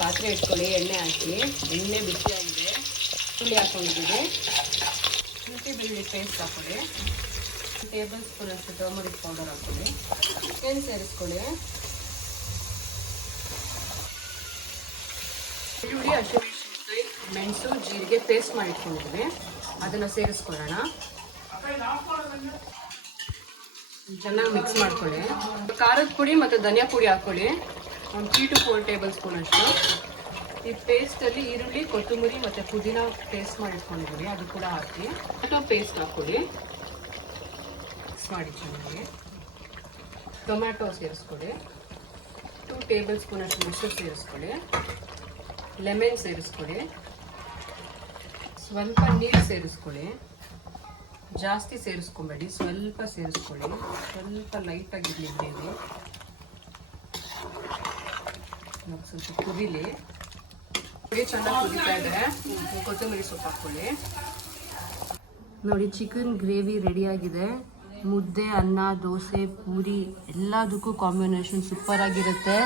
ಪಾತ್ರೆ ಇಟ್ಕೊಳ್ಳಿ, ಎಣ್ಣೆ ಹಾಕಿ. ಎಣ್ಣೆ ಬಿಸಿಯಾಗಿದೆ, ಹುಳಿ ಹಾಕೊಂಡಿದ್ದೀವಿ. ಶುಂಠಿ ಬೆಳ್ಳುಳ್ಳಿ ಪೇಸ್ಟ್ ಹಾಕೊಳ್ಳಿ. 1 ಟೇಬಲ್ ಸ್ಪೂನ್ ಅಷ್ಟು ಟರ್ಮರಿಕ್ ಪೌಡರ್ ಹಾಕೊಳ್ಳಿ. ಚಿಕನ್ ಸೇರಿಸ್ಕೊಳ್ಳಿ. ಈರುಳ್ಳಿ, ಹಸಿಮೆಣಸಿನಕಾಯಿ, ಮೆಣಸು, ಜೀರಿಗೆ ಪೇಸ್ಟ್ ಮಾಡಿ ಇಟ್ಕೊಂಡಿದ್ದೀವಿ. ಅದನ್ನು ಸೇರಿಸ್ಕೊಳ್ಳೋಣ. ಚೆನ್ನಾಗಿ ಮಿಕ್ಸ್ ಮಾಡ್ಕೊಳ್ಳಿ. ಖಾರದ ಪುಡಿ ಮತ್ತು ಧನಿಯಾ ಪುಡಿ ಹಾಕ್ಕೊಳ್ಳಿ. ಒಂದು 3 to 4 ಟೇಬಲ್ ಸ್ಪೂನ್ ಅಷ್ಟು. ಈ ಪೇಸ್ಟಲ್ಲಿ ಈರುಳ್ಳಿ, ಕೊತ್ತಂಬರಿ ಮತ್ತು ಪುದೀನ ಪೇಸ್ಟ್ ಮಾಡಿ ಇಟ್ಕೊಂಡಿದ್ದೀವಿ, ಅದು ಕೂಡ ಹಾಕಿ. ಟೊಮೆಟೊ ಪೇಸ್ಟ್ ಹಾಕ್ಕೊಳ್ಳಿ. ಮಿಕ್ಸ್ ಮಾಡಿ ಚೆನ್ನಾಗಿ. ಟೊಮ್ಯಾಟೊ ಸೇರಿಸ್ಕೊಳ್ಳಿ. 2 ಟೇಬಲ್ ಸ್ಪೂನ್ ಅಷ್ಟು ಮೊಸರು ಸೇರಿಸ್ಕೊಳ್ಳಿ. ಲೆಮನ್ ಸೇರಿಸ್ಕೊಳ್ಳಿ. ಸ್ವಲ್ಪ ನೀರು ಸೇರಿಸ್ಕೊಳ್ಳಿ. ಜಾಸ್ತಿ ಸೇರಿಸ್ಕೊಬೇಡಿ, ಸ್ವಲ್ಪ ಸೇರಿಸ್ಕೊಳ್ಳಿ. ಸ್ವಲ್ಪ ಲೈಟಾಗಿರಲಿ ಗ್ರೇವಿ. ಸ್ವಲ್ಪ ಕುದೀಲಿ. ಚೆನ್ನಾಗಿ ಕುದೀತಾ ಇದೆ. ಕೊತ್ತಂಬರಿ ಸೊಪ್ಪು ಹಾಕ್ಕೊಳ್ಳಿ. ನೋಡಿ, ಚಿಕನ್ ಗ್ರೇವಿ ರೆಡಿಯಾಗಿದೆ. ಮುದ್ದೆ, ಅನ್ನ, ದೋಸೆ, ಪೂರಿ ಎಲ್ಲದಕ್ಕೂ ಕಾಂಬಿನೇಷನ್ ಸೂಪರ್ ಆಗಿರುತ್ತೆ.